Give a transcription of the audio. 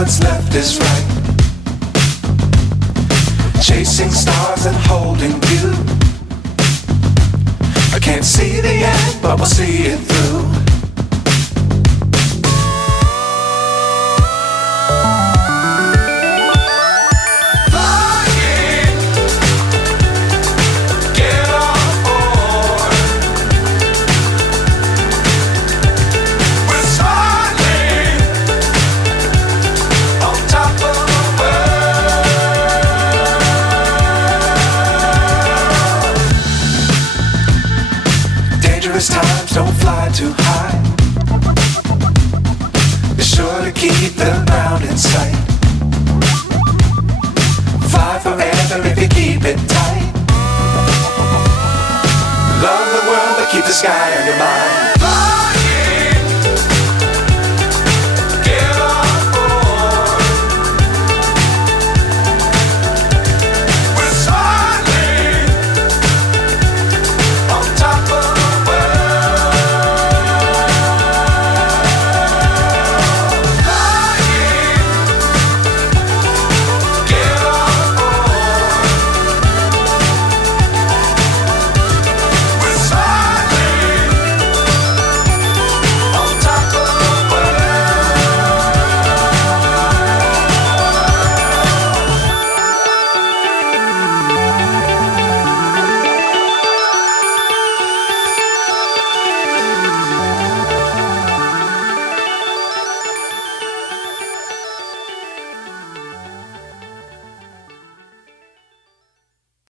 what's left is right. Chasing stars and holding you. I can't see the end, but we'll see it through. Times don't fly too high. Be sure to keep the ground in sight. Fly forever if you keep it tight. Love the world but keep the sky on your mind.